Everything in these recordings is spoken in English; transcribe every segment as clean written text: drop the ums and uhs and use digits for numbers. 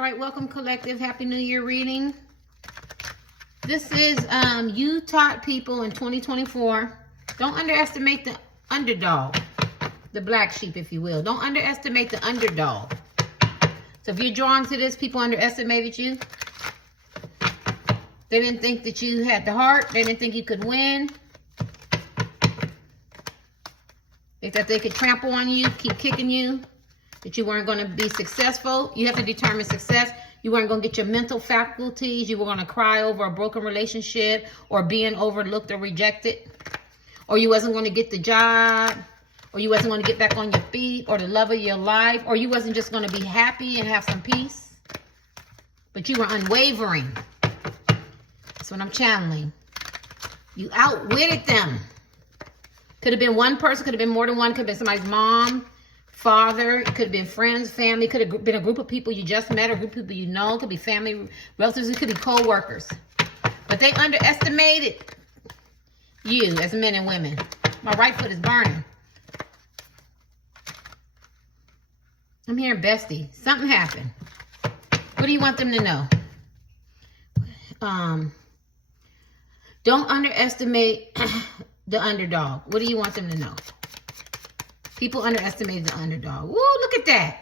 All right, welcome collective. Happy New Year reading. This is you taught people in 2024. Don't underestimate the underdog, the black sheep, if you will. Don't underestimate the underdog. So if you're drawn to this, people underestimated you. They didn't think that you had the heart. They didn't think you could win. They thought they could trample on you, keep kicking you, that you weren't going to be successful. You have to determine success. You weren't going to get your mental faculties. You were going to cry over a broken relationship or being overlooked or rejected. Or you wasn't going to get the job. Or you wasn't going to get back on your feet, or the love of your life. Or you wasn't just going to be happy and have some peace. But you were unwavering. That's what I'm channeling. You outwitted them. Could have been one person, could have been more than one, could have been somebody's mom, father, it could have been friends, family, it could have been a group of people you just met, or a group of people you know, it could be family, relatives, it could be co-workers. But they underestimated you as men and women. My right foot is burning. I'm hearing bestie. Something happened. What do you want them to know? Don't underestimate the underdog. What do you want them to know? People underestimated the underdog. Woo, look at that.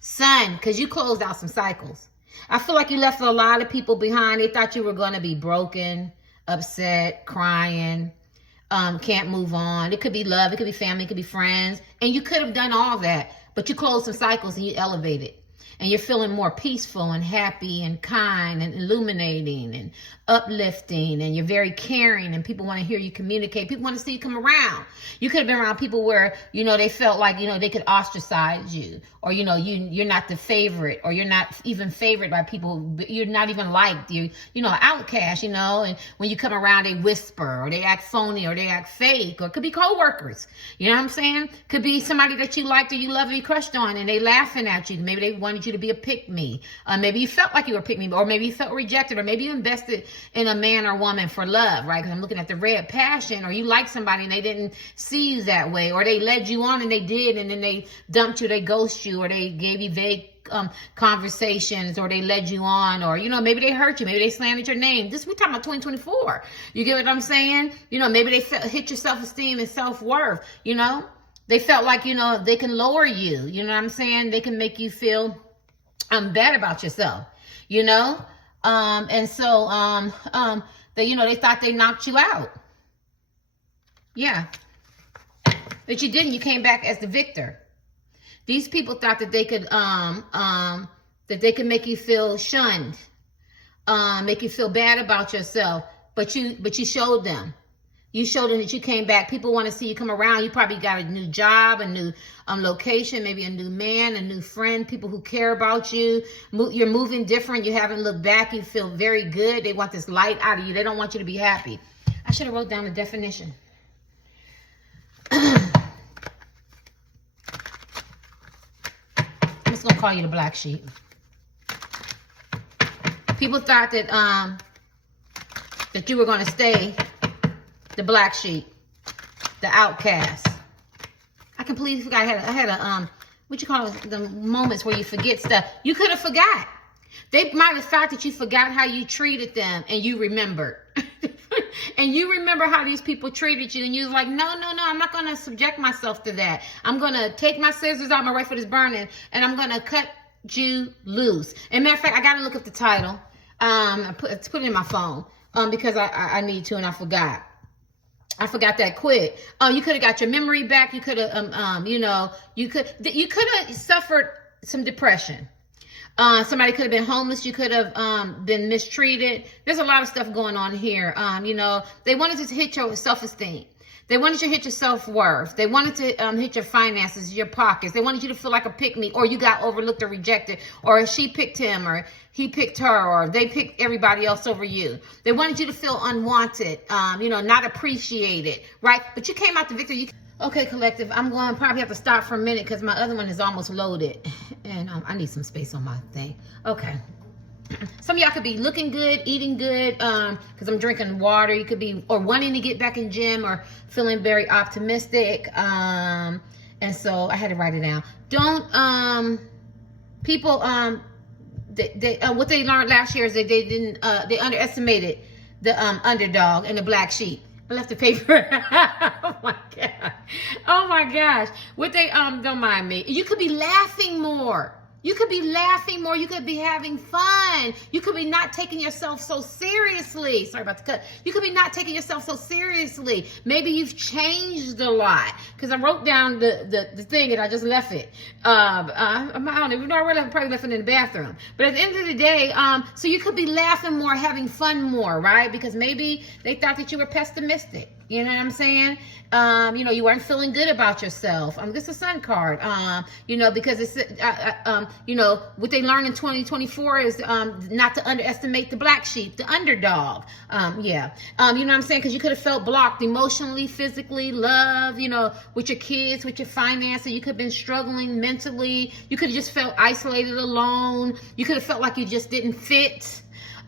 Son, because you closed out some cycles. I feel like you left a lot of people behind. They thought you were going to be broken, upset, crying, can't move on. It could be love. It could be family. It could be friends. And you could have done all that. But you closed some cycles and you elevated. And you're feeling more peaceful and happy and kind and illuminating and uplifting. And you're very caring and people want to hear you communicate. People want to see you come around. You could have been around people where, you know, they felt like, you know, they could ostracize you. Or, you know, you're not the favorite. Or you're not even favored by people. You're not even liked. You know, outcast, you know. And when you come around, they whisper. Or they act phony. Or they act fake. Or it could be co-workers. You know what I'm saying? Could be somebody that you liked or you love or you crushed on. And they laughing at you. Maybe they wanted you to be a pick-me. Maybe you felt like you were a pick-me, or maybe you felt rejected, or maybe you invested in a man or woman for love, right? Because I'm looking at the red passion, or you liked somebody and they didn't see you that way, or they led you on and they did, and then they dumped you, they ghosted you, or they gave you vague conversations, or they led you on, or, you know, maybe they hurt you, maybe they slandered your name. We're talking about 2024. You get what I'm saying? You know, maybe they hit your self-esteem and self-worth, you know? They felt like, you know, they can lower you, you know what I'm saying? They can make you feel bad about yourself, you know? And so, they, you know, they thought they knocked you out. Yeah. But you didn't. You came back as the victor. These people thought that they could, make you feel shunned, make you feel bad about yourself. But you showed them. You showed them that you came back. People want to see you come around. You probably got a new job, a new location, maybe a new man, a new friend, people who care about you. You're moving different. You haven't looked back. You feel very good. They want this light out of you. They don't want you to be happy. I should have wrote down the definition. I'm just going to call you the black sheep. People thought that, that you were going to stay the black sheep, the outcast. I completely forgot. I had a what you call it, the moments where you forget stuff. You could have forgot. They might have thought that you forgot how you treated them, and you remembered. And you remember how these people treated you, and you was like, no, I'm not going to subject myself to that. I'm going to take my scissors out, my right foot is burning, and I'm going to cut you loose. And matter of fact, I got to look up the title. I put it in my phone because I need to, and I forgot. I forgot that quick. You could have got your memory back. You could have, you know, you could have suffered some depression. Somebody could have been homeless. You could have been mistreated. There's a lot of stuff going on here. You know, they wanted to hit your self-esteem. They wanted you to hit your self-worth. They wanted to hit your finances, your pockets. They wanted you to feel like a pick-me, or you got overlooked or rejected, or she picked him, or he picked her, or they picked everybody else over you. They wanted you to feel unwanted, you know, not appreciated, right? But you came out the victor. Okay, collective, I'm going to probably have to stop for a minute because my other one is almost loaded. And I need some space on my thing. Okay. Some of y'all could be looking good, eating good, because I'm drinking water. You could be, or wanting to get back in gym, or feeling very optimistic. And so I had to write it down. Don't, people, what they learned last year is that they didn't, they underestimated the underdog and the black sheep. I left the paper. Oh my god. Oh my gosh. What they don't mind me. You could be laughing more. You could be laughing more. You could be having fun. You could be not taking yourself so seriously. Sorry about the cut. You could be not taking yourself so seriously. Maybe you've changed a lot. Because I wrote down the thing and I just left it. I don't even know. I probably left it in the bathroom. But at the end of the day, so you could be laughing more, having fun more, right? Because maybe they thought that you were pessimistic. You know what I'm saying? You know, you weren't feeling good about yourself. This is a sun card. You know, because it's, you know, what they learned in 2024 is not to underestimate the black sheep, the underdog. Yeah. You know what I'm saying? Because you could have felt blocked emotionally, physically, love, you know, with your kids, with your finances. You could have been struggling mentally. You could have just felt isolated, alone. You could have felt like you just didn't fit.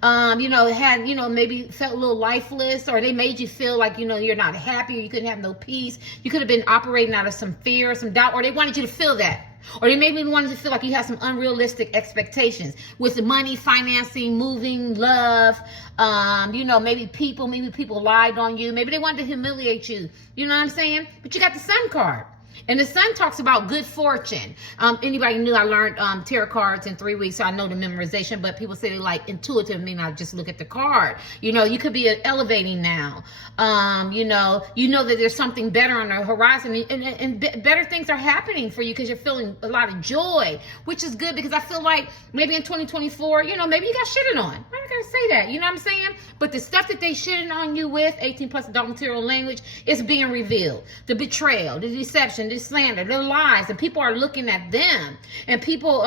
You know, had, you know, maybe felt a little lifeless, or they made you feel like, you know, you're not happy, or you couldn't have no peace. You could have been operating out of some fear, some doubt, or they wanted you to feel that. Or they maybe wanted to feel like you have some unrealistic expectations with the money, financing, moving, love. You know, maybe people lied on you. Maybe they wanted to humiliate you. You know what I'm saying? But you got the sun card. And the sun talks about good fortune. Anybody knew I learned tarot cards in 3 weeks, so I know the memorization, but people say they like intuitive, meaning I just look at the card. You know, you could be elevating now. You know that there's something better on the horizon, and better things are happening for you because you're feeling a lot of joy, which is good, because I feel like maybe in 2024, you know, maybe you got shitted on. I'm not going to say that, you know what I'm saying? But the stuff that they shitting on you with, 18 plus adult material language, is being revealed. The betrayal, the deception, the slander, the lies, and people are looking at them, and people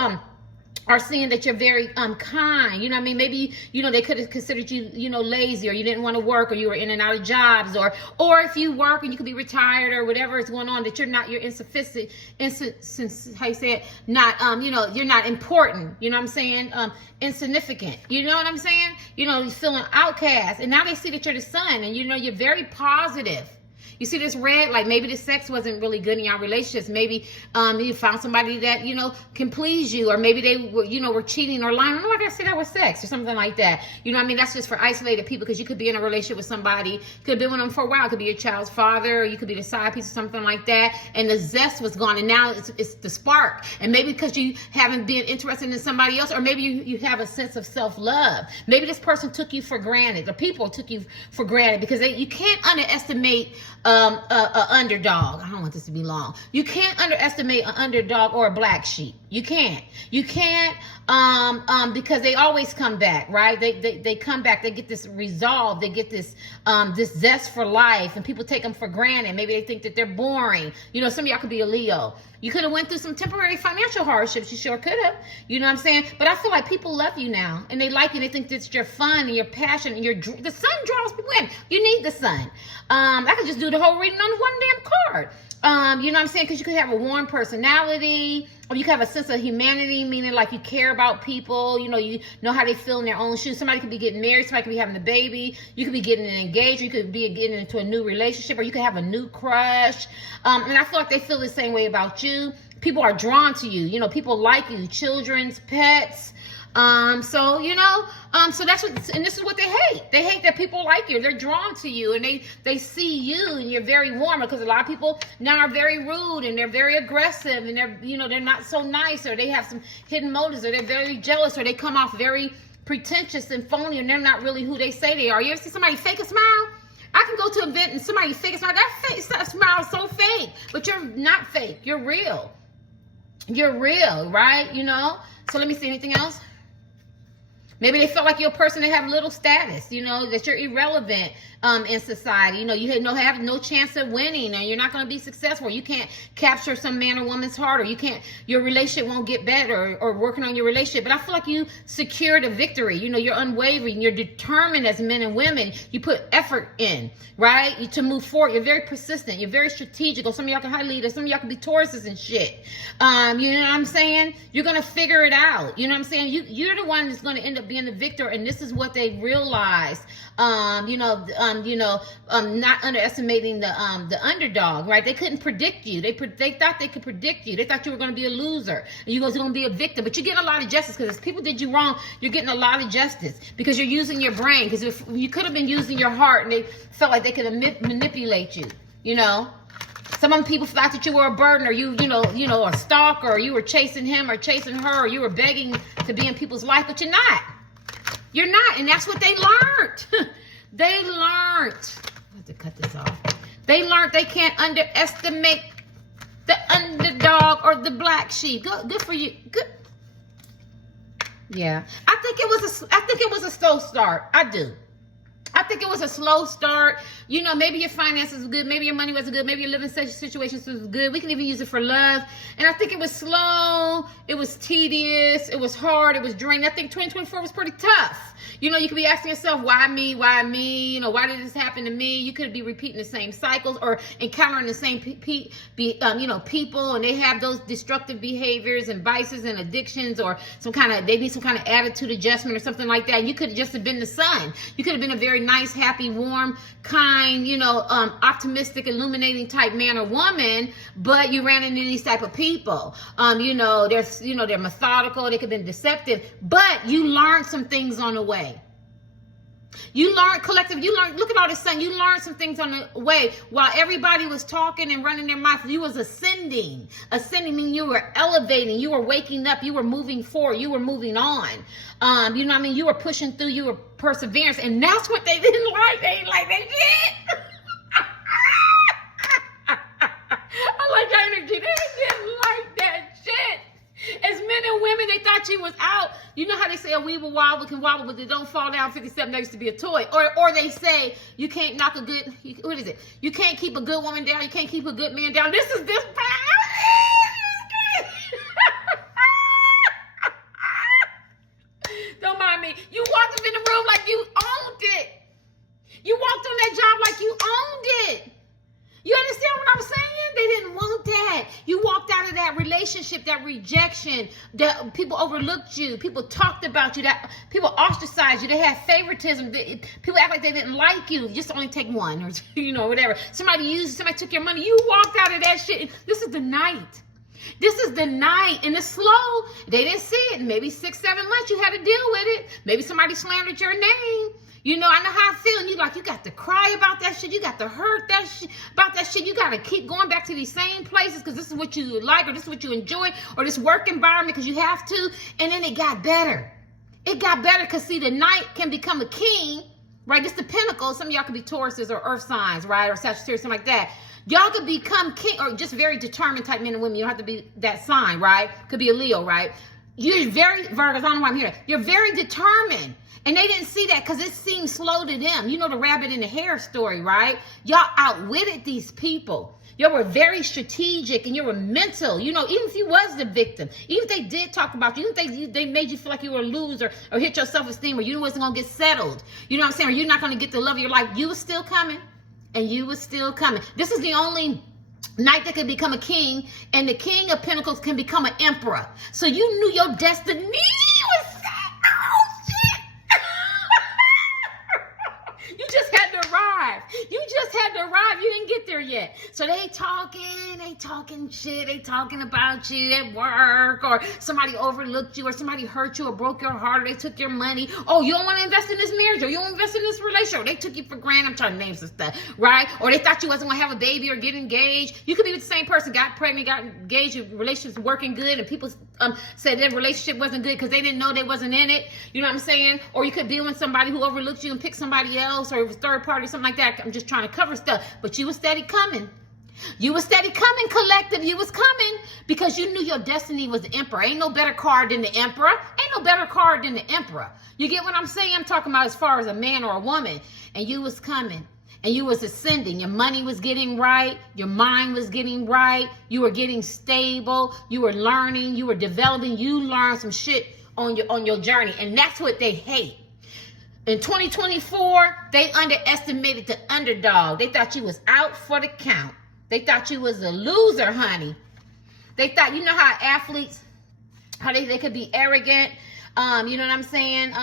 are seeing that you're very kind. You know what I mean? Maybe, you know, they could have considered you, you know, lazy, or you didn't want to work, or you were in and out of jobs, or if you work and you could be retired, or whatever is going on, that you're insufficient, how you say it, not you know, you're not important. You know what I'm saying? Insignificant. You know what I'm saying? You know, feeling outcast, and now they see that you're the sun, and you know, you're very positive. You see this red, like maybe the sex wasn't really good in your relationships. Maybe you found somebody that, you know, can please you, or maybe they were, you know, were cheating or lying. I don't know, I gotta say that was sex or something like that. You know what I mean? That's just for isolated people, because you could be in a relationship with somebody, could have been with them for a while. It could be your child's father, or you could be the side piece or something like that, and the zest was gone, and now it's the spark. And maybe because you haven't been interested in somebody else, or maybe you have a sense of self-love. Maybe this person took you for granted, the people took you for granted, because you can't underestimate a underdog. I don't want this to be long. You can't underestimate an underdog or a black sheep. You can't because they always come back, right? They come back. They get this resolve. They get this this zest for life, and people take them for granted. Maybe they think that they're boring. You know, some of y'all could be a Leo. You could have went through some temporary financial hardships. You sure could have. You know what I'm saying? But I feel like people love you now, and they like you. They think that you're fun and you're passionate, and the sun draws people in. You need the sun. I could just do the whole reading on one damn card. You know what I'm saying? Because you could have a warm personality, or you could have a sense of humanity, meaning like you care about people. You know how they feel in their own shoes. Somebody could be getting married. Somebody could be having a baby. You could be getting engaged. You could be getting into a new relationship, or you could have a new crush. And I feel like they feel the same way about you. People are drawn to you. You know, people like you. Children's, pets. So, you know, so that's what, and this is what they hate. They hate that people like you. They're drawn to you, and they see you, and you're very warm, because a lot of people now are very rude, and they're very aggressive, and they're not so nice, or they have some hidden motives, or they're very jealous, or they come off very pretentious and phony, and they're not really who they say they are. You ever see somebody fake a smile? I can go to an event and somebody fake a smile. That smile is so fake, but you're not fake. You're real. You're real, right? You know? So let me see, anything else? Maybe they felt like you're a person that have little status, you know, that you're irrelevant in society. You know, you have no chance of winning, and you're not going to be successful. You can't capture some man or woman's heart, or your relationship won't get better, or working on your relationship. But I feel like you secured a victory. You know, you're unwavering. You're determined as men and women. You put effort in, right, to move forward. You're very persistent. You're very strategic. Or some of y'all can high lead, or some of y'all can be Tauruses and shit. You know what I'm saying? You're going to figure it out. You know what I'm saying? You're the one that's going to end up being the victor, and this is what they realized. Not underestimating the underdog, right? They couldn't predict you. They thought they could predict you. They thought you were going to be a loser, and you was going to be a victim. But you're getting a lot of justice, because if people did you wrong, you're getting a lot of justice because you're using your brain. Because if you could have been using your heart, and they felt like they could manipulate you, you know. Some of the people thought that you were a burden, or you a stalker, or you were chasing him or chasing her, or you were begging to be in people's life, but you're not. You're not, and that's what they learned. They learned. I have to cut this off. They learned they can't underestimate the underdog or the black sheep. Good for you. Good. Yeah, I think it was a slow start. I do. I think it was a slow start. You know, maybe your finances was good. Maybe your money wasn't good. Maybe your living situations was good. We can even use it for love. And I think it was slow. It was tedious. It was hard. It was draining. I think 2024 was pretty tough. You know, you could be asking yourself, why me? Why me? You know, why did this happen to me? You could be repeating the same cycles or encountering the same people, and they have those destructive behaviors and vices and addictions, or they need some kind of attitude adjustment or something like that. And you could have just have been the sun. You could have been a very nice, happy, warm, kind, optimistic, illuminating type man or woman, but you ran into these type of people. They're methodical. They could have been deceptive, but you learned some things on the way. You learned look at all this sun. You learned some things on the way. While everybody was talking and running their mouth, you was ascending. Ascending meaning you were elevating. You were waking up. You were moving forward. You were moving on. You were pushing through. You were perseverance. And that's what they didn't like. They didn't like that shit. I like that energy. They didn't like that shit. As men and women, they thought she was out. You know how they say a weeble wobble can wobble, but they don't fall down 57. That used to be a toy. Or they say you can't knock a good, what is it? You can't keep a good woman down. You can't keep a good man down. This is this. Don't mind me. You walked up in the room like you owned it. You walked on that job like you owned it. You understand what I'm saying? They didn't want that. You walked out of that relationship, that rejection, that people overlooked you. People talked about you, that people ostracized you. They had favoritism. People act like they didn't like you. Just only take one, or whatever. Somebody used you, somebody took your money. You walked out of that shit. This is the night. This is the night, and it's slow. They didn't see it. Maybe 6-7 months you had to deal with it. Maybe somebody slandered your name. I know how I feel. And you got to cry about that shit. You got to hurt about that shit. You got to keep going back to these same places because this is what you like, or this is what you enjoy, or this work environment because you have to. And then it got better. It got better because, see, the knight can become a king, right? This the pinnacle. Some of y'all could be Tauruses or earth signs, right? Or Sagittarius, something like that. Y'all could become king, or just very determined type men and women. You don't have to be that sign, right? Could be a Leo, right? You're very, Virgos, I don't know why I'm here. You're very determined. And they didn't see that because it seemed slow to them. You know the rabbit in the hare story, right? Y'all outwitted these people. Y'all were very strategic, and you were mental. Even if you was the victim, even if they did talk about you, even if they made you feel like you were a loser or hit your self-esteem, or you wasn't going to get settled. You know what I'm saying? Or you're not going to get the love of your life. You was still coming, and you was still coming. This is the only knight that can become a king, and the king of pentacles can become an emperor. So you knew your destiny was set. Oh, shit. You just had to arrive. You just had to arrive. You didn't get there yet. So they talking shit. They talking about you at work, or somebody overlooked you, or somebody hurt you or broke your heart, or they took your money. Oh, you don't want to invest in this marriage, or you don't invest in this relationship, or they took you for granted. I'm trying to name some stuff, right? Or they thought you wasn't going to have a baby or get engaged. You could be with the same person, got pregnant, got engaged, your relationship's working good, and people said their relationship wasn't good because they didn't know they wasn't in it. You know what I'm saying? Or you could be with somebody who overlooked you and picked somebody else, or it was third party, something like that. I'm just trying to cover stuff. But you was steady coming. You was steady coming, collective. You was coming because you knew your destiny was the emperor. Ain't no better card than the emperor. Ain't no better card than the emperor. You get what I'm saying? I'm talking about as far as a man or a woman. And you was coming. And you was ascending. Your money was getting right. Your mind was getting right. You were getting stable. You were learning. You were developing. You learned some shit on your journey. And that's what they hate. In 2024, they underestimated the underdog. They thought you was out for the count. They thought you was a loser, honey. They thought, you know how athletes, how they could be arrogant. You know what I'm saying?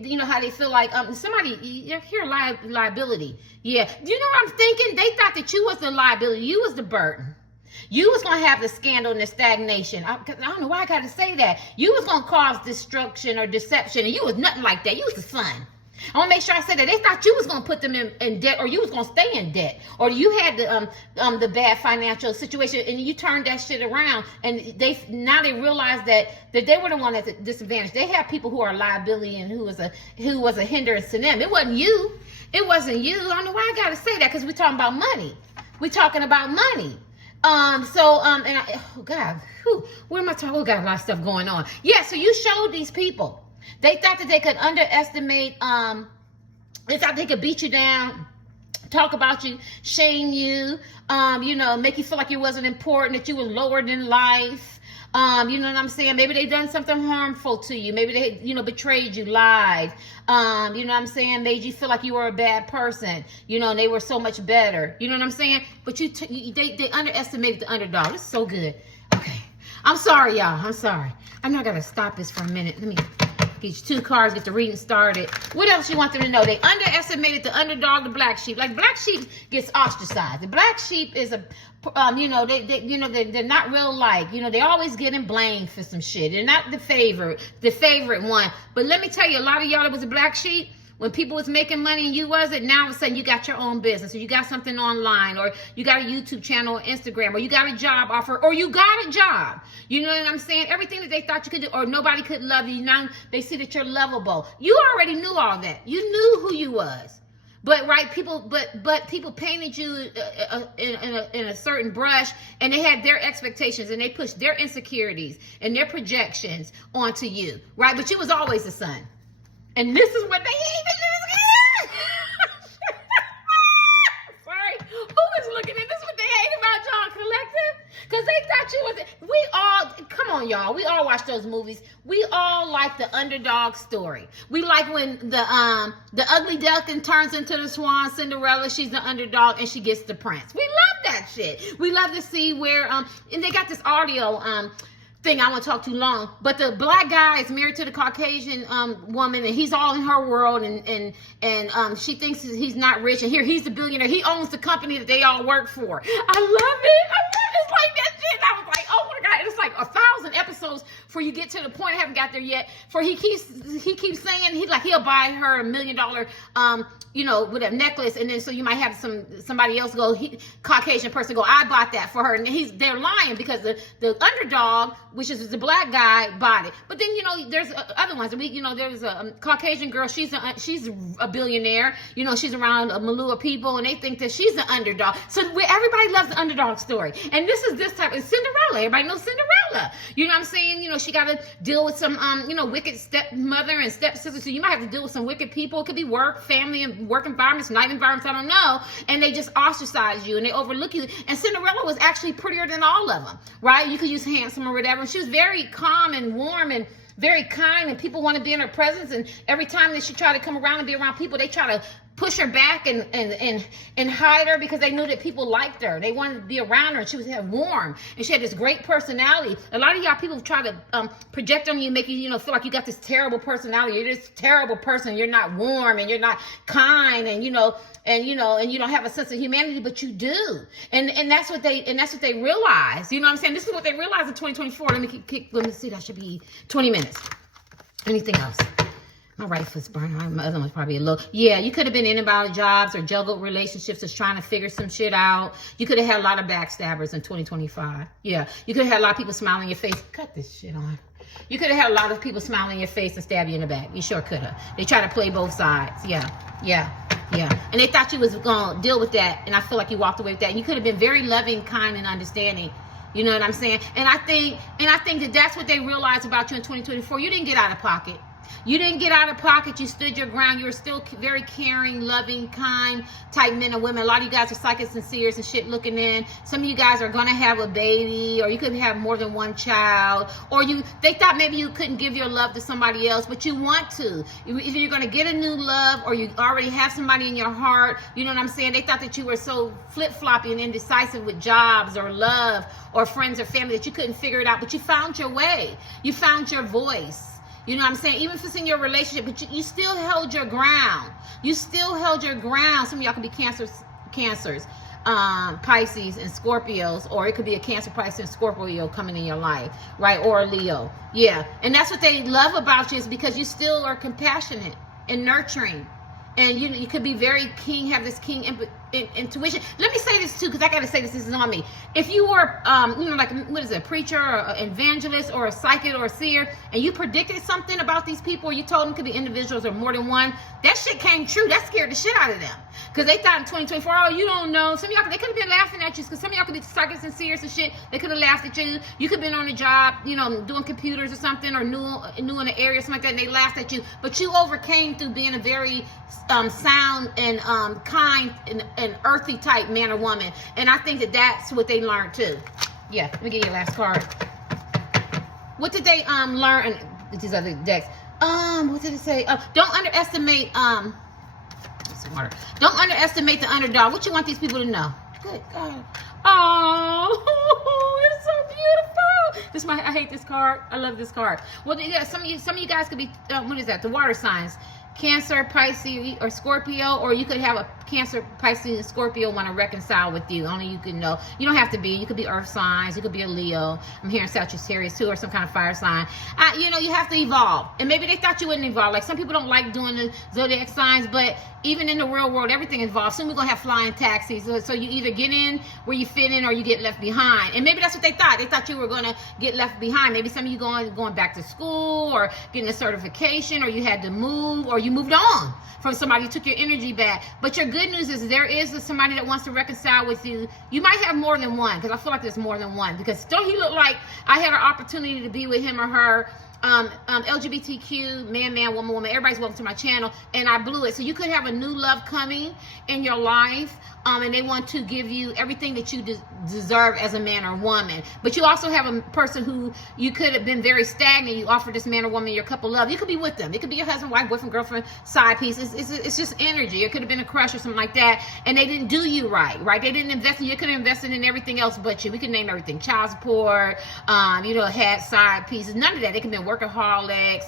You know how they feel like somebody, you're liability. Yeah. Do you know what I'm thinking? They thought that you was the liability. You was the burden. You was going to have the scandal and the stagnation. I don't know why I got to say that. You was going to cause destruction or deception, and you was nothing like that. You was the sun. I want to make sure I said that. They thought you was going to put them in debt, or you was going to stay in debt, or you had the bad financial situation, and you turned that shit around. And now they realize that they were the one at the disadvantage. They have people who are a liability and who was a hindrance to them. It wasn't you. It wasn't you. I don't know why I got to say that, because we're talking about money. We're talking about money. Oh God, where am I talking? Oh, got a lot of stuff going on. Yeah, so you showed these people. They thought that they could underestimate, they thought they could beat you down, talk about you, shame you, you know, make you feel like you wasn't important, that you were lower than life. You know what I'm saying? Maybe they done something harmful to you. Maybe they, you know, betrayed you, lied. You know what I'm saying? Made you feel like you were a bad person. You know, and they were so much better. You know what I'm saying? But they underestimated the underdog. This is so good. Okay. I'm sorry, y'all. I'm sorry. I know I got to stop this for a minute. Let me get you 2 cards, get the reading started. What else you want them to know? They underestimated the underdog, the black sheep. Like, black sheep gets ostracized. The black sheep is a, you know, they're not real like, you know, they always getting blamed for some shit. They're not the favorite one. But let me tell you, a lot of y'all that was a black sheep, when people was making money and you wasn't, now all of a sudden you got your own business, or you got something online, or you got a YouTube channel or Instagram, or you got a job offer, or you got a job. You know what I'm saying? Everything that they thought you could do, or nobody could love you, now they see that you're lovable. You already knew all that. You knew who you was. But people painted you in a certain brush, and they had their expectations, and they pushed their insecurities and their projections onto you, right? But you was always the sun. And this is what they hated. Sorry. Who is looking at this? What they hate about John Collective? Because they thought you was. We all, come on, y'all. We all watch those movies. We all like the underdog story. We like when the ugly duckling turns into the swan, Cinderella. She's the underdog and she gets the prince. We love that shit. We love to see where and they got this audio thing. I won't talk too long, but the black guy is married to the Caucasian woman, and he's all in her world, and she thinks he's not rich, and here he's the billionaire. He owns the company that they all work for. I love it. It's like that shit. I was like, oh my God, it's like 1,000 episodes before you get to the point. I haven't got there yet. For he keeps saying he'll buy her $1 million you know, with a necklace, and then so you might have somebody else go, Caucasian person go, I bought that for her, and they're lying because the underdog, which is the black guy, bought it. But then, you know, there's other ones. There's a Caucasian girl. She's a billionaire. You know, she's around a milieu of people, and they think that she's the underdog. So everybody loves the underdog story. And this is this type of Cinderella. Everybody knows Cinderella. You know what I'm saying? You know, she got to deal with some you know, wicked stepmother and stepsister. So you might have to deal with some wicked people. It could be work, family, and work environments, night environments, I don't know. And they just ostracize you and they overlook you. And Cinderella was actually prettier than all of them, right? You could use handsome or whatever. And she was very calm and warm and very kind, and people want to be in her presence. And every time that she tried to come around and be around people, they try to push her back and hide her, because they knew that people liked her. They wanted to be around her, and she was warm, and she had this great personality. A lot of y'all people try to project on you, make you, you know, feel like you got this terrible personality. You're this terrible person. You're not warm, and you're not kind, and you don't have a sense of humanity, but you do. And that's what they realize. You know what I'm saying? This is what they realize in 2024. Let me see. That should be 20 minutes. Anything else? My right foot's burning. My other one's probably a little. Yeah, you could have been in and out of jobs or juggled relationships, just trying to figure some shit out. You could have had a lot of backstabbers in 2025. Yeah, you could have had a lot of people smiling in your face. Cut this shit on. You could have had a lot of people smiling in your face and stab you in the back. You sure could have. They try to play both sides. Yeah. And they thought you was going to deal with that, and I feel like you walked away with that. And you could have been very loving, kind, and understanding. You know what I'm saying? And I think that that's what they realized about you in 2024. You didn't get out of pocket. You didn't get out of pocket. You stood your ground. You were still very caring, loving, kind type men and women. A lot of you guys are psychics and seers and shit looking in. Some of you guys are going to have a baby, or you could have more than one child, or they thought maybe you couldn't give your love to somebody else, but you want to. Either you're going to get a new love, or you already have somebody in your heart. You know what I'm saying? They thought that you were so flip-floppy and indecisive with jobs or love or friends or family that you couldn't figure it out, but you found your way. You found your voice. You know what I'm saying? Even if it's in your relationship, but you still held your ground. You still held your ground. Some of y'all could be cancers, Pisces and Scorpios, or it could be a Cancer, Pisces, and Scorpio coming in your life, right? Or a Leo. Yeah. And that's what they love about you, is because you still are compassionate and nurturing. And you could be very keen, have this keen intuition. Let me say this too, because I got to say this is on me. If you were, like, what is it, a preacher or an evangelist or a psychic or a seer, and you predicted something about these people, or you told them it could be individuals or more than one, that shit came true. That scared the shit out of them. Because they thought in 2024, oh, you don't know. Some of y'all, they could have been laughing at you, because some of y'all could be psychics and seers and shit. They could have laughed at you. You could have been on a job, doing computers or something, or new in the area or something like that, and they laughed at you. But you overcame through being a very sound and kind and earthy type man or woman. And I think that's what they learned too. Yeah, let me get your last card. What did they learn? These other decks. What did it say? Don't underestimate water. Don't underestimate the underdog. What you want these people to know? Good God. Oh, it's so beautiful. I hate this card. I love this card. Well, yeah, some of you guys could be what is that? The water signs. Cancer, Pisces, or Scorpio, or you could have a Cancer, Pisces, and Scorpio want to reconcile with you. Only you can know. You don't have to be. You could be earth signs. You could be a Leo. I'm hearing Sagittarius too, or some kind of fire sign. You have to evolve. And maybe they thought you wouldn't evolve. Like some people don't like doing the zodiac signs, but even in the real world, everything involves. Soon we're going to have flying taxis. So you either get in where you fit in, or you get left behind. And maybe that's what they thought. They thought you were going to get left behind. Maybe some of you going back to school, or getting a certification, or you had to move, or you moved on from somebody who took your energy back. But your good news is there is somebody that wants to reconcile with you. You might have more than one, because I feel like there's more than one. Because don't he look like I had an opportunity to be with him or her? LGBTQ, man, woman, everybody's welcome to my channel, and I blew it. So you could have a new love coming in your life, and they want to give you everything that you deserve as a man or woman. But you also have a person who you could have been very stagnant. You offer this man or woman your cup of love. You could be with them. It could be your husband, wife, boyfriend, girlfriend, side piece. It's just energy. It could have been a crush or something like that, and they didn't do you right? They didn't invest in you. You could have invested in everything else but you. We could name everything: child support, had side pieces. None of that. They could have been workaholics.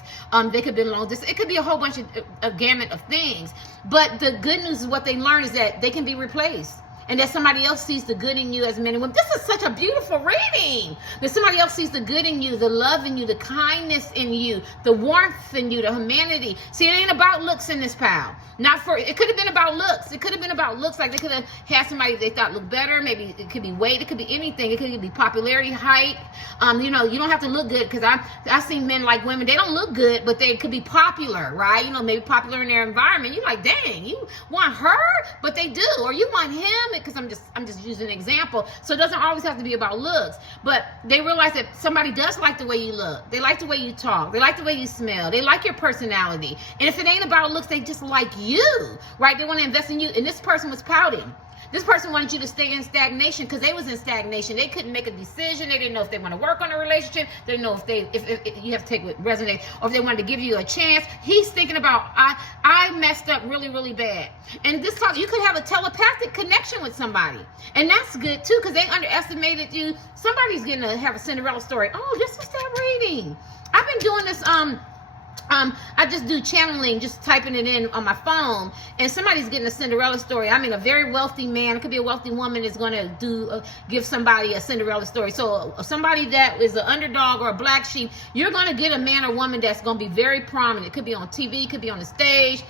They could be long distance. It could be a whole bunch of a gamut of things. But the good news is what they learn is that they can be replaced. And that somebody else sees the good in you as men and women. This is such a beautiful reading. That somebody else sees the good in you, the love in you, the kindness in you, the warmth in you, the humanity. See, it ain't about looks in this pile. It could have been about looks. It could have been about looks. Like they could have had somebody they thought looked better. Maybe it could be weight. It could be anything. It could be popularity, height. You don't have to look good, because I've seen men like women. They don't look good, but they could be popular, right? Maybe popular in their environment. You're like, dang, you want her? But they do. Or you want him, because I'm just using an example. So it doesn't always have to be about looks. But they realize that somebody does like the way you look. They like the way you talk. They like the way you smell. They like your personality. And if it ain't about looks, they just like you, right? They want to invest in you. And this person was pouting. This person wanted you to stay in stagnation, because they was in stagnation. They couldn't make a decision. They didn't know if they want to work on a relationship. They didn't know if you have to take what resonates, or if they wanted to give you a chance. He's thinking about, I messed up really, really bad. And this talk, you could have a telepathic connection with somebody. And that's good too, because they underestimated you. Somebody's going to have a Cinderella story. Oh, this is that reading. I've been doing this, I just do channeling, just typing it in on my phone, and somebody's getting a Cinderella story. I mean, a very wealthy man, it could be a wealthy woman, is going to give somebody a Cinderella story. So somebody that is an underdog or a black sheep, you're going to get a man or woman that's going to be very prominent. It could be on TV, it could be on the stage.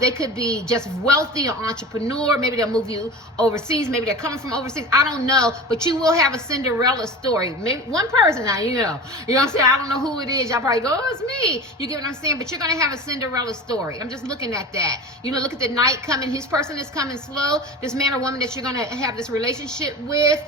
They could be just wealthy or entrepreneur. Maybe they'll move you overseas. Maybe they're coming from overseas. I don't know, but you will have a Cinderella story. Maybe one person now, you know what I'm saying? I don't know who it is. Y'all probably go, oh, it's me. You get what I'm saying? But you're going to have a Cinderella story. I'm just looking at that. Look at the night coming. His person is coming slow. This man or woman that you're going to have this relationship with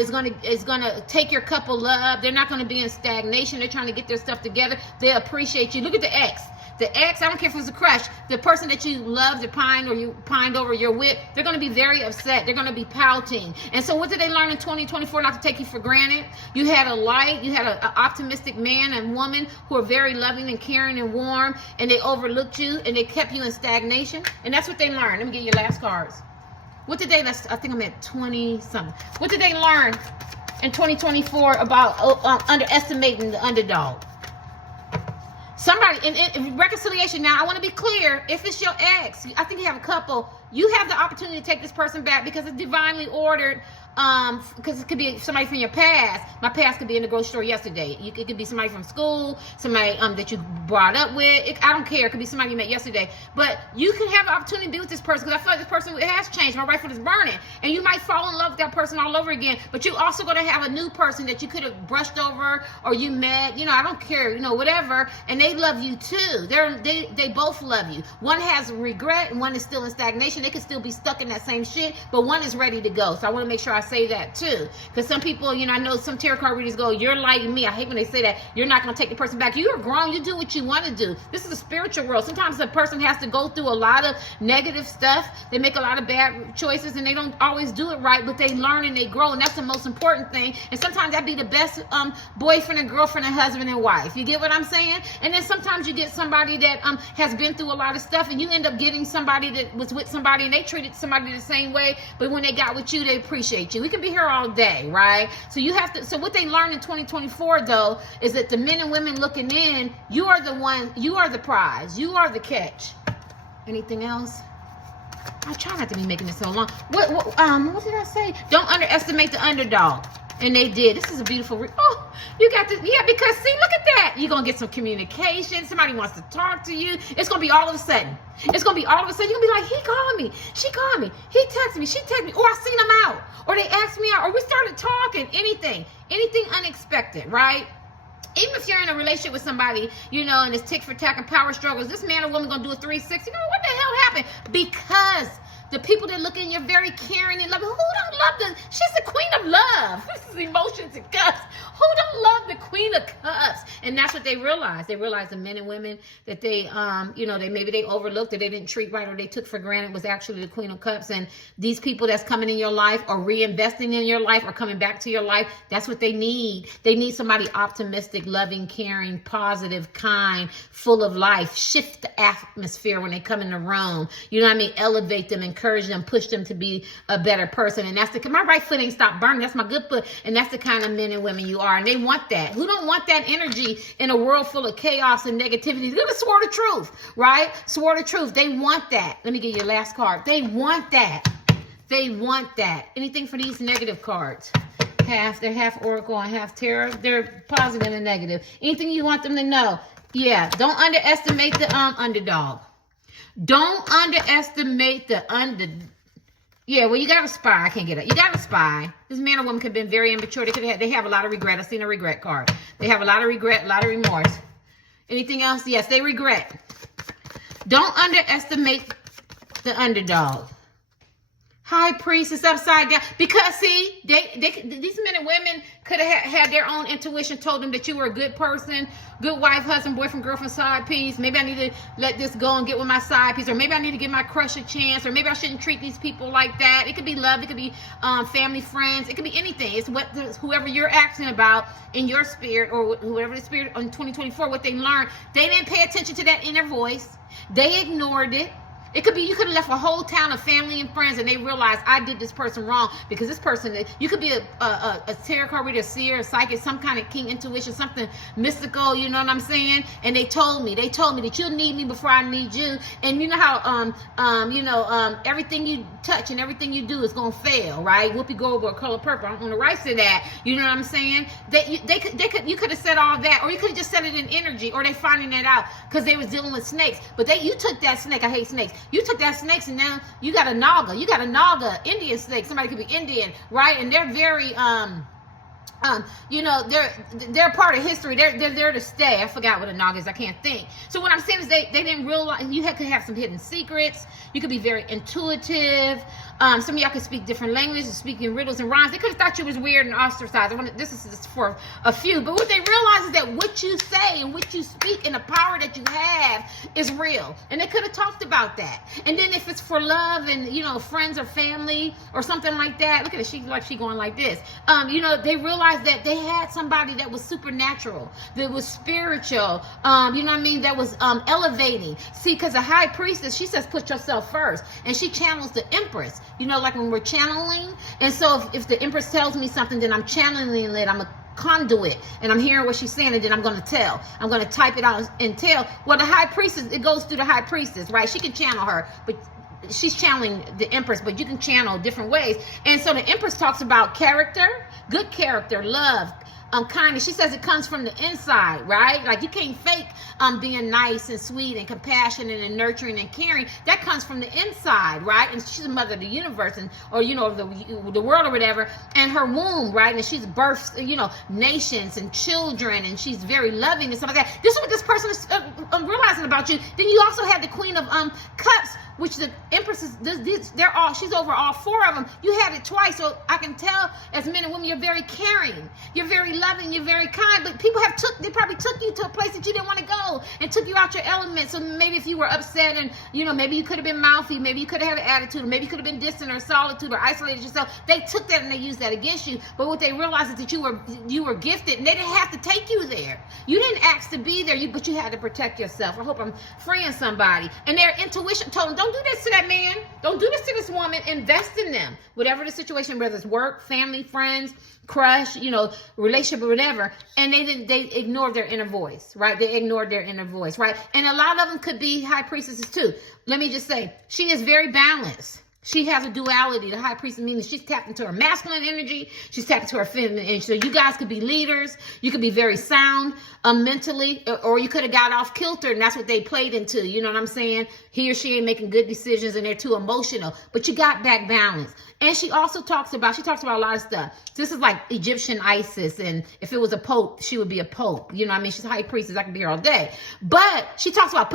is going to take your cup of love. They're not going to be in stagnation. They're trying to get their stuff together. They appreciate you. Look at the ex. The ex, I don't care if it's a crush, the person that you loved or you pined over, you're with, they're going to be very upset. They're going to be pouting. And so what did they learn in 2024? Not to take you for granted. You had a light. You had an optimistic man and woman who are very loving and caring and warm, and they overlooked you, and they kept you in stagnation. And that's what they learned. Let me get your last cards. What did they, I think I'm at 20-something. What did they learn in 2024 about underestimating the underdog? Somebody, in reconciliation now, I want to be clear. If it's your ex, I think you have a couple, you have the opportunity to take this person back because it's divinely ordered. Because it could be somebody from your past. My past could be in the grocery store yesterday. It could be somebody from school, somebody that you brought up with. I don't care. It could be somebody you met yesterday. But you can have the opportunity to be with this person because I feel like this person has changed. My right foot is burning. And you might fall in love with that person all over again. But you also going to have a new person that you could have brushed over or you met. You know, I don't care. You know, whatever. And they love you too. They both love you. One has regret and one is still in stagnation. They could still be stuck in that same shit. But one is ready to go. So I want to make sure I say that too, because some people, you know, I know some tarot card readers go, you're like me. I hate when they say that. You're not going to take the person back. You're grown. You do what you want to do. This is a spiritual world. Sometimes a person has to go through a lot of negative stuff. They make a lot of bad choices and they don't always do it right, but they learn and they grow, and that's the most important thing. And sometimes that'd be the best boyfriend and girlfriend and husband and wife. You get what I'm saying? And then sometimes you get somebody that has been through a lot of stuff, and you end up getting somebody that was with somebody and they treated somebody the same way, but when they got with you, they appreciate you. We can be here all day, right? So you have to, so what they learned in 2024 though is that the men and women looking in, you are the one, you are the prize, you are the catch. Anything else? I try not to be making this so long. What did I say? Don't underestimate the underdog. And they did. This is a beautiful, oh, you got this. Yeah, because see, look at that. You're going to get some communication. Somebody wants to talk to you. It's going to be all of a sudden. It's going to be all of a sudden. You're going to be like, he called me. She called me. He texted me. She texted me. Or I seen him out. Or they asked me out. Or we started talking. Anything unexpected, right? Even if you're in a relationship with somebody, you know, and it's tick for tack and power struggles, this man or woman going to do a 360. You know, what the hell happened? Because the people that look in, you're very caring and loving. Who don't love the, she's the queen of love. This is emotions and cups. Who don't love the queen of cups? And that's what they realized. They realized the men and women that they, you know, maybe they overlooked or they didn't treat right or they took for granted was actually the queen of cups. And these people that's coming in your life or reinvesting in your life or coming back to your life, that's what they need. They need somebody optimistic, loving, caring, positive, kind, full of life. Shift the atmosphere when they come in the room. You know what I mean? Elevate them, encourage them, push them to be a better person. And that's my right foot ain't stopped burning. That's my good foot. And that's the kind of men and women you are. And they want that. Who don't want that energy in a world full of chaos and negativity? They're gonna swear the truth, right? Swear the truth. They want that. Let me get your last card. They want that. They want that. Anything for these negative cards? They're half oracle and half tarot. They're positive and negative. Anything you want them to know? Yeah. Don't underestimate the underdog. Don't underestimate the Yeah, well, you got to spy. I can't get it. You got to spy. This man or woman could have been very immature. They have a lot of regret. I've seen a regret card. They have a lot of regret, a lot of remorse. Anything else? Yes, they regret. Don't underestimate the underdog. High priest is upside down. Because, see, these men and women could have had their own intuition, told them that you were a good person, good wife, husband, boyfriend, girlfriend, side piece. Maybe I need to let this go and get with my side piece. Or maybe I need to give my crush a chance. Or maybe I shouldn't treat these people like that. It could be love. It could be family, friends. It could be anything. It's whoever you're asking about in your spirit or whoever the spirit in 2024, what they learned. They didn't pay attention to that inner voice. They ignored it. It could be you could have left a whole town of family and friends and they realized I did this person wrong because this person, you could be a tarot card reader, a seer, a psychic, some kind of king intuition, something mystical, you know what I'm saying? And they told me that you'll need me before I need you. And you know how, everything you touch and everything you do is going to fail, right? Whoopi Goldberg, Color Purple, I'm on the right to that. You know what I'm saying? You could have said all that, or you could have just said it in energy, or they finding that out because they was dealing with snakes. But you took that snake, I hate snakes. You took that snakes and now you got a naga. You got a naga, Indian snake. Somebody could be Indian, right? And they're very, they're part of history. They're there to stay. I forgot what a naga is. I can't think. So what I'm saying is they didn't realize you could have some hidden secrets. You could be very intuitive. Some of y'all could speak different languages, speak in riddles and rhymes. They could have thought you was weird and ostracized. This is for a few. But what they realize is that what you say and what you speak and the power that you have is real. And they could have talked about that. And then if it's for love and, friends or family or something like that, look at it. She going like this. They realized that they had somebody that was supernatural, that was spiritual, that was elevating. See, because a high priestess, she says, put yourself first. And she channels the empress. Like when we're channeling. And so if the empress tells me something, then I'm channeling it. I'm conduit, and I'm hearing what she's saying, and then I'm going to tell. I'm going to type it out and tell. Well, the high priestess, it goes through the high priestess, right? She can channel her, but she's channeling the Empress, but you can channel different ways. And so the Empress talks about character, good character, love, kindness. She says it comes from the inside, right? Like you can't fake being nice and sweet and compassionate and nurturing and caring. That comes from the inside, right? And she's the mother of the universe, and or the world or whatever. And her womb, right? And she's birthed nations and children, and she's very loving and stuff like that. This is what this person is realizing about you. Then you also have the Queen of Cups, which the Empress is. They're all. She's over all four of them. You had it twice, so I can tell as men and women you're very caring, you're very loving, you're very kind. But people they probably took you to a place that you didn't want to go and took you out your element. So maybe if you were upset and maybe you could have been mouthy, maybe you could have had an attitude, or maybe you could have been distant or solitude or isolated yourself. They took that and they used that against you. But what they realized is that you were gifted, and they didn't have to take you there. You didn't ask to be there, but you had to protect yourself. I hope I'm freeing somebody. And their intuition told them, don't do this to that man. Don't do this to this woman. Invest in them. Whatever the situation, whether it's work, family, friends, crush, relationship or whatever. And they ignored their inner voice, right? They ignored their inner voice, right? And a lot of them could be high priestesses too. Let me just say, she is very balanced. She has a duality. The high priestess means she's tapped into her masculine energy. She's tapped into her feminine energy. So you guys could be leaders. You could be very sound mentally, or you could have got off kilter, and that's what they played into. You know what I'm saying? He or she ain't making good decisions, and they're too emotional. But you got back balance. And she also talks about a lot of stuff. This is like Egyptian Isis, and if it was a pope, she would be a pope. You know what I mean? She's a high priestess. I can be here all day. But she talks about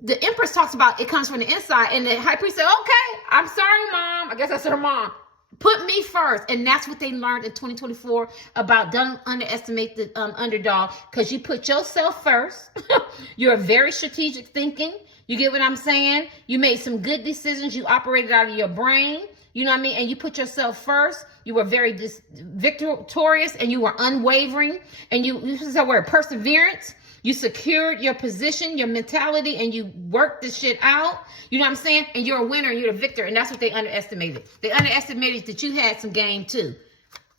the Empress talks about it comes from the inside, and the high priest said, okay, I'm sorry, Mom. I guess that's her mom. Put me first. And that's what they learned in 2024 about don't underestimate the underdog, because you put yourself first. You're very strategic thinking. You get what I'm saying? You made some good decisions. You operated out of your brain. You know what I mean? And you put yourself first. You were very victorious, and you were unwavering. And this is that word, perseverance. You secured your position, your mentality, and you worked this shit out. You know what I'm saying? And you're a winner, and you're a victor. And that's what they underestimated. They underestimated that you had some game too.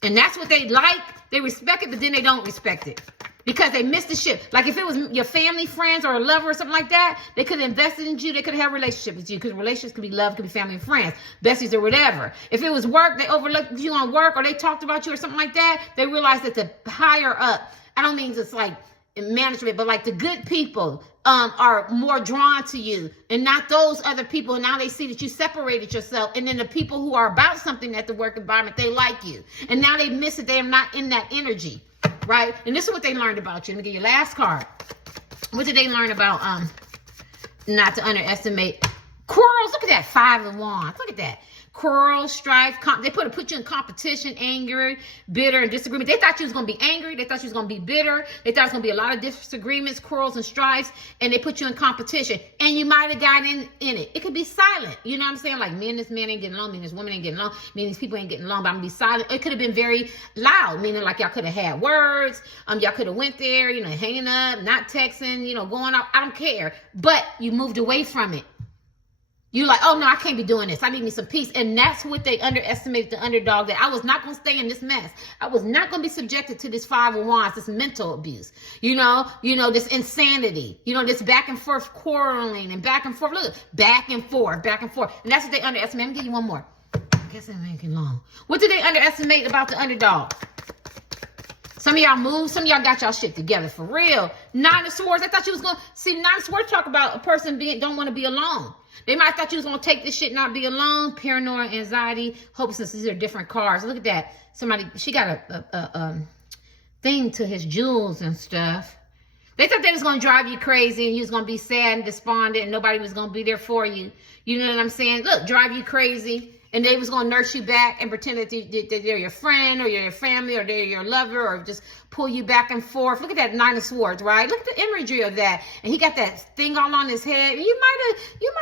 And that's what they like. They respect it, but then they don't respect it. Because they missed the ship. Like if it was your family, friends, or a lover or something like that, they could have invested in you. They could have had a relationship with you. Because relationships could be love, could be family and friends, besties or whatever. If it was work, they overlooked you on work, or they talked about you or something like that. They realized that the higher up, I don't mean just like in management, but like the good people are more drawn to you, and not those other people. And now they see that you separated yourself, and then the people who are about something at the work environment, they like you, and now they miss it. They are not in that energy, right? And this is what they learned about you. Let me get your last card. What did they learn about not to underestimate quarrels? Look at that, 5 of Wands. Look at that. Quarrel, strife, they put you in competition, angry, bitter, and disagreement. They thought you was going to be angry. They thought you was going to be bitter. They thought it was going to be a lot of disagreements, quarrels, and strifes, and they put you in competition. And you might have gotten in it. It could be silent. You know what I'm saying? Like, me and this man ain't getting along. Me and this woman ain't getting along. Me and these people ain't getting along, but I'm going to be silent. It could have been very loud, meaning like y'all could have had words. Y'all could have went there, hanging up, not texting, going out. I don't care. But you moved away from it. You're like, oh, no, I can't be doing this. I need me some peace. And that's what they underestimated the underdog, that I was not going to stay in this mess. I was not going to be subjected to this 5 of Wands, this mental abuse, this insanity, this back and forth quarreling and back and forth. Look, back and forth, back and forth. And that's what they underestimate. Let me give you one more. I guess I'm making long. What did they underestimate about the underdog? Some of y'all moved. Some of y'all got y'all shit together for real. 9 of Swords. I thought you was going to see 9 of Swords talk about a person don't want to be alone. They might have thought you was going to take this shit, not be alone. Paranoia, anxiety, hopelessness. These are different cards. Look at that. She got a thing to his jewels and stuff. They thought that was going to drive you crazy, and you was going to be sad and despondent, and nobody was going to be there for you. You know what I'm saying? Look, drive you crazy. And they was going to nurse you back and pretend that they're your friend, or you're your family, or they're your lover, or just pull you back and forth. Look at that Nine of Swords, right? Look at the imagery of that. And he got that thing all on his head. You might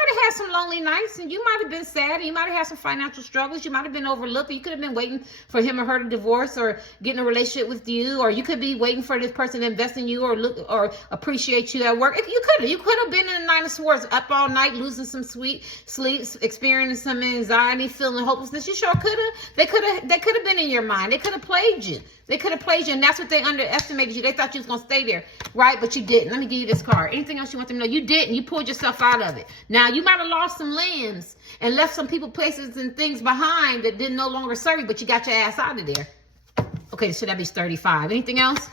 have had some lonely nights, and you might have been sad, and you might have had some financial struggles. You might have been overlooked. You could have been waiting for him or her to divorce or get in a relationship with you, or you could be waiting for this person to invest in you or appreciate you at work. You could have been in the Nine of Swords, up all night, losing some sweet sleep, experiencing some anxiety, feeling hopelessness. You sure could have. They could have been in your mind. They could have played you. And that's what they underestimated you. They thought you was gonna stay there, right? But you didn't. Let me give you this card. Anything else you want them to know? You didn't. You pulled yourself out of it. Now you might have lost some limbs and left some people, places, and things behind that didn't no longer serve you, but you got your ass out of there. Okay, so that be 35. Anything else?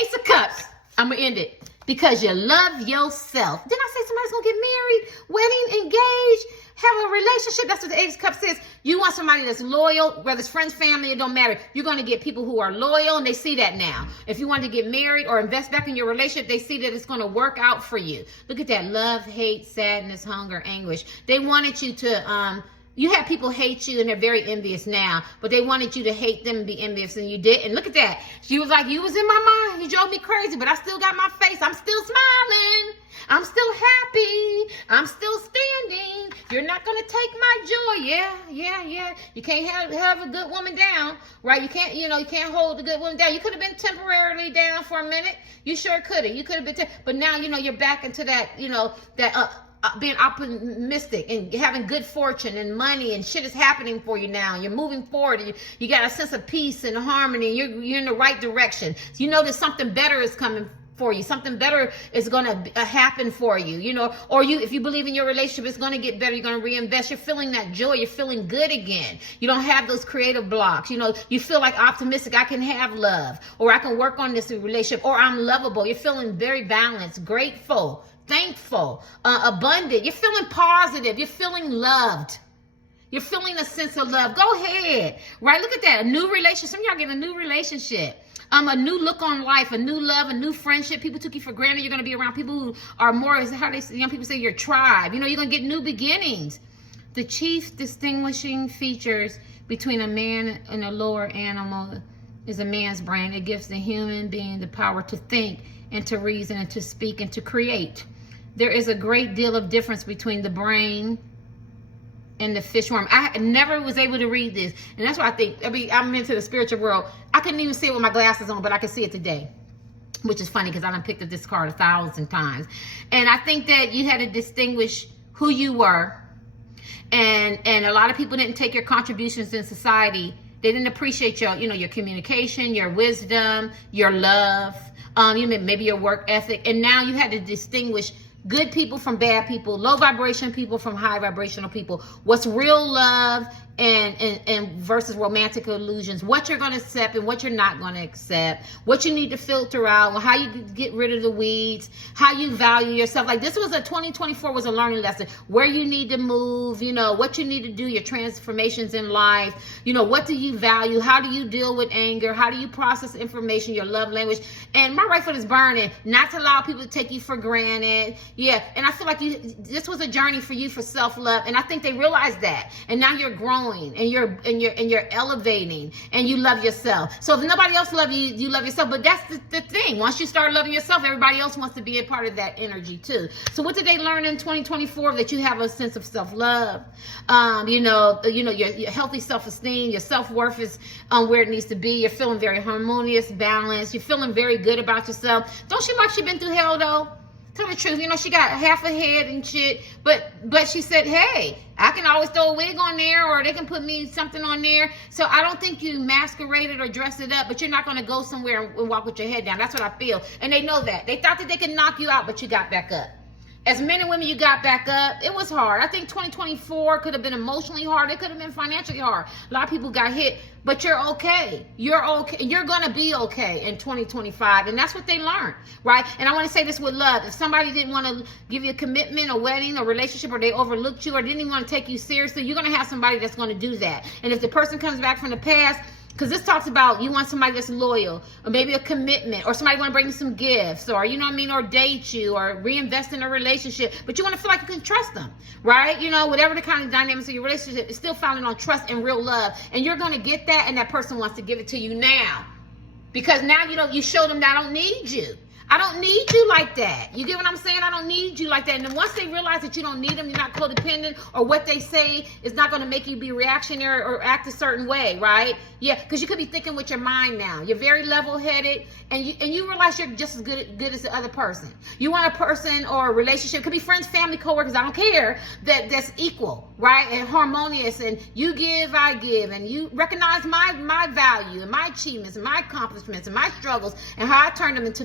Ace of Cups. I'm gonna end it. Because you love yourself. Didn't I say somebody's gonna get married, wedding, engaged, have a relationship? That's what the Ace of Cups says. You want somebody that's loyal, whether it's friends, family, it don't matter. You're gonna get people who are loyal, and they see that now. If you want to get married or invest back in your relationship, they see that it's gonna work out for you. Look at that: love, hate, sadness, hunger, anguish. They wanted you to you have people hate you and they're very envious now, but they wanted you to hate them and be envious, and you did. And look at that. She was like, you was in my mind. You drove me crazy, but I still got my face. I'm still smiling. I'm still happy. I'm still standing. You're not going to take my joy. Yeah. You can't have a good woman down, right? You can't hold the good woman down. You could have been temporarily down for a minute. You sure could have. You could have been, but now, you're back into that, being optimistic and having good fortune and money, and shit is happening for you now. You're moving forward, and you got a sense of peace and harmony. You're in the right direction. So you know that something better is coming for you. Something better is going to happen for you, or if you believe in your relationship, it's going to get better. You're going to reinvest. You're feeling that joy. You're feeling good again. You don't have those creative blocks. You feel like optimistic. I can have love, or I can work on this relationship, or I'm lovable. You're feeling very balanced, grateful, thankful, abundant. You're feeling positive. You're feeling loved. You're feeling a sense of love. Go ahead, right? Look at that. A new relationship. Some of y'all getting a new relationship. A new look on life, a new love, a new friendship. People took you for granted. You're going to be around people who are more, young people say, your tribe. You're going to get new beginnings. The chief distinguishing features between a man and a lower animal is a man's brain. It gives the human being the power to think and to reason and to speak and to create. There is a great deal of difference between the brain and the fishworm. I never was able to read this, and that's why I'm into the spiritual world. I couldn't even see it with my glasses on, but I can see it today, which is funny because I done picked up this card 1,000 times. And I think that you had to distinguish who you were, and a lot of people didn't take your contributions in society. They didn't appreciate your communication, your wisdom, your love, maybe your work ethic. And now you had to distinguish good people from bad people, low vibration people from high vibrational people. What's real love and versus romantic illusions. What you're going to accept and what you're not going to accept. What you need to filter out. How you get rid of the weeds. How you value yourself. Like this was 2024 was a learning lesson. Where you need to move. What you need to do. Your transformations in life. What do you value? How do you deal with anger? How do you process information? Your love language. And my right foot is burning. Not to allow people to take you for granted. Yeah, and I feel like this was a journey for you for self-love, and I think they realized that. And now you're growing, and you're elevating, and you love yourself. So if nobody else loves you, you love yourself. But that's the thing. Once you start loving yourself, everybody else wants to be a part of that energy too. So what did they learn in 2024? That you have a sense of self-love. Your healthy self-esteem, your self-worth is where it needs to be. You're feeling very harmonious, balanced. You're feeling very good about yourself. Don't you like you've been through hell though? Tell the truth, she got half a head and shit, but she said, hey, I can always throw a wig on there, or they can put me something on there. So I don't think you masqueraded or dressed it up, but you're not going to go somewhere and walk with your head down. That's what I feel. And they know that. They thought that they could knock you out, but you got back up. As men and women, you got back up. It was hard. I think 2024 could have been emotionally hard. It could have been financially hard. A lot of people got hit, but you're okay. You're okay. You're going to be okay in 2025. And that's what they learned, right? And I want to say this with love. If somebody didn't want to give you a commitment, a wedding, a relationship, or they overlooked you or didn't even want to take you seriously, you're going to have somebody that's going to do that. And if the person comes back from the past, because this talks about you want somebody that's loyal, or maybe a commitment, or somebody want to bring you some gifts, or or date you, or reinvest in a relationship, but you want to feel like you can trust them, right? Whatever the kind of dynamics of your relationship is still founded on trust and real love, and you're going to get that, and that person wants to give it to you now. Because now you show them that I don't need you. I don't need you like that. You get what I'm saying? I don't need you like that. And then once they realize that you don't need them, you're not codependent, or what they say is not going to make you be reactionary or act a certain way, right? Yeah, because you could be thinking with your mind now. You're very level-headed, and you realize you're just as good as the other person. You want a person or a relationship, could be friends, family, coworkers, I don't care, that's equal, right? And harmonious, and you give, I give, and you recognize my value and my achievements and my accomplishments and my struggles and how I turn them into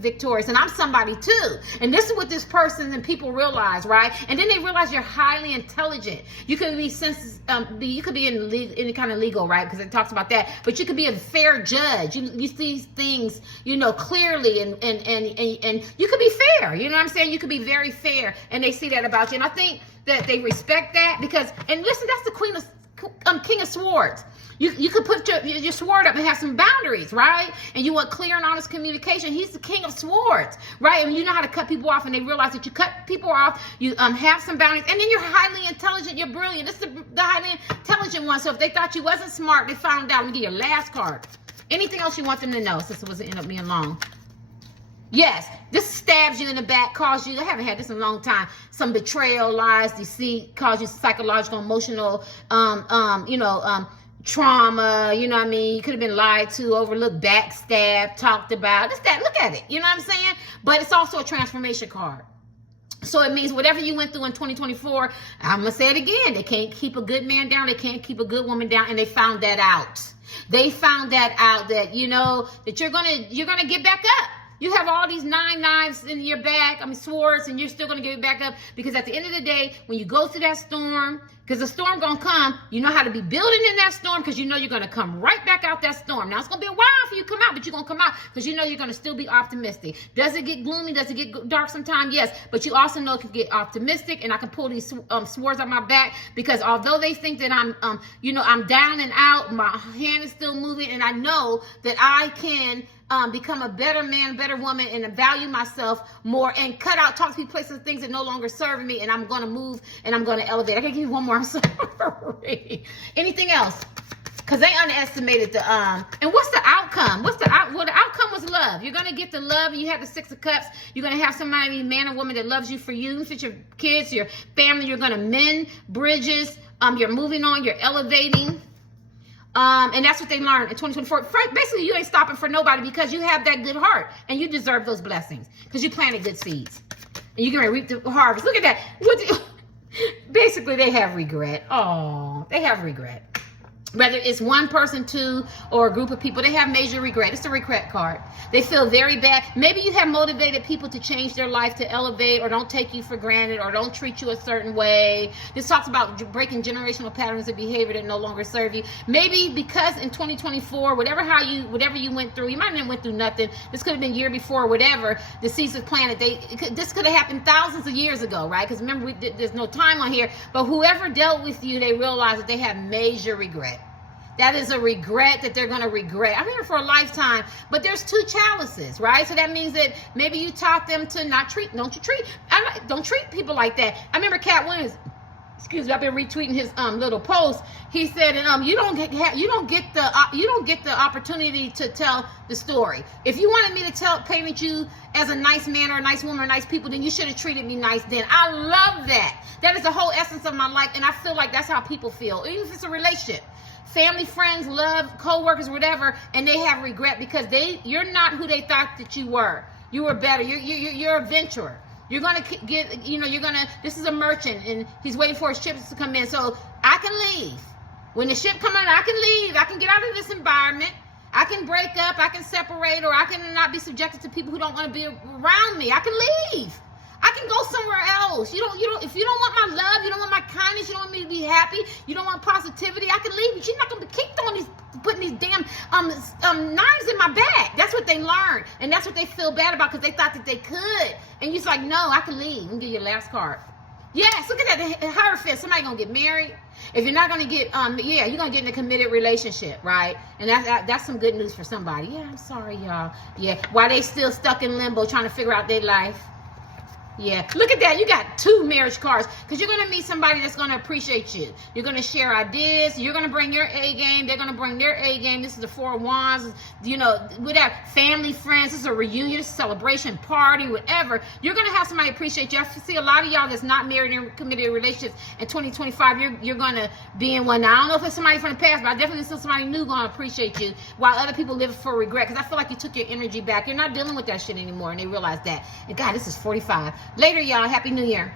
victorious, and I'm somebody too. And this is what this person and people realize, right? And then they realize you're highly intelligent. You could be you could be in any kind of legal, right? Because it talks about that. But you could be a fair judge. You see things, clearly, and you could be fair. You know what I'm saying? You could be very fair, and they see that about you. And I think that they respect that because, and listen, that's the King of Swords. You could put your sword up and have some boundaries, right? And you want clear and honest communication. He's the King of Swords, right? And you know how to cut people off, and they realize that you cut people off. You have some boundaries, and then you're highly intelligent. You're brilliant. This is the highly intelligent one. So if they thought you wasn't smart, they found out. We get your last card. Anything else you want them to know, since it wasn't end up being long? Yes, this stabs you in the back, cause you, I haven't had this in a long time, some betrayal, lies, deceit, cause you psychological, emotional, trauma, you know what I mean? You could have been lied to, overlooked, backstabbed, talked about. Just that, look at it, you know what I'm saying? But it's also a transformation card. So it means whatever you went through in 2024, I'm going to say it again, they can't keep a good man down, they can't keep a good woman down, and they found that out. They found that out, that, that you're going to get back up. You have all these 9 knives in your back, swords, and you're still going to get it back up, because at the end of the day, when you go through that storm, because the storm going to come, you know how to be building in that storm, because you know you're going to come right back out that storm. Now, it's going to be a while for you to come out, but you're going to come out because you know you're going to still be optimistic. Does it get gloomy? Does it get dark sometimes? Yes, but you also know it can get optimistic, and I can pull these swords on my back, because although they think that I'm down and out, my hand is still moving, and I know that I can become a better man, better woman, and value myself more, and talk to people, places, things that no longer serve me, and I'm going to move, and I'm going to elevate. I can give you one more. I'm sorry. Anything else? Because they underestimated the, and what's the outcome? Well, the outcome was love. You're going to get the love, and you have the 6 of Cups. You're going to have somebody, man or woman, that loves you for you, for your kids, your family. You're going to mend bridges. You're moving on. You're elevating. And that's what they learned in 2024. Basically, you ain't stopping for nobody, because you have that good heart, and you deserve those blessings because you planted good seeds, and you're going to reap the harvest. Look at that. Basically, they have regret. Oh, they have regret. Whether it's one person, 2, or a group of people, they have major regret. It's a regret card. They feel very bad. Maybe you have motivated people to change their life, to elevate, or don't take you for granted, or don't treat you a certain way. This talks about breaking generational patterns of behavior that no longer serve you. Maybe because in 2024, whatever you went through, you might not have went through nothing. This could have been year before, whatever. The seeds of planet. This could have happened thousands of years ago, right? Because remember, there's no time on here. But whoever dealt with you, they realized that they have major regret. That is a regret that they're going to regret. I'm here for a lifetime, but there's 2 chalices, right? So that means that maybe you taught them to don't treat people like that. I remember Cat Williams, excuse me, I've been retweeting his little post. He said, you don't get the opportunity to tell the story. If you wanted me to paint you as a nice man or a nice woman or nice people, then you should have treated me nice then. I love that. That is the whole essence of my life, and I feel like that's how people feel, even if it's a relationship. Family, friends, love, co-workers, whatever, and they have regret because you're not who they thought that you were. You were better. You're a venturer. You're going to this is a merchant, and he's waiting for his ships to come in. So I can leave. When the ship comes in, I can leave. I can get out of this environment. I can break up. I can separate, or I can not be subjected to people who don't want to be around me. I can leave. I can go somewhere else. If you don't want my love, you don't want my kindness, you don't want me to be happy, you don't want positivity, I can leave. But you're not going to keep putting these damn knives in my back. That's what they learned. And that's what they feel bad about, because they thought that they could. And you're like, no, I can leave. Let me give you your last card. Yes, look at that. The Hierophant. Somebody going to get married. If you're not going to get, you're going to get in a committed relationship, right? And that's some good news for somebody. Yeah, I'm sorry, y'all. Yeah, while they still stuck in limbo trying to figure out their life. Yeah, look at that. You got 2 marriage cards because you're going to meet somebody that's going to appreciate you. You're going to share ideas. You're going to bring your A game. They're going to bring their A game. This is the 4 of Wands. You know, whatever. Family, friends. This is a reunion, celebration, party, whatever. You're going to have somebody appreciate you. I see a lot of y'all that's not married and committed to relationships in 2025. You're going to be in one. Now, I don't know if it's somebody from the past, but I definitely see somebody new going to appreciate you while other people live for regret because I feel like you took your energy back. You're not dealing with that shit anymore, and they realize that. And God, this is 45. Later, y'all. Happy New Year.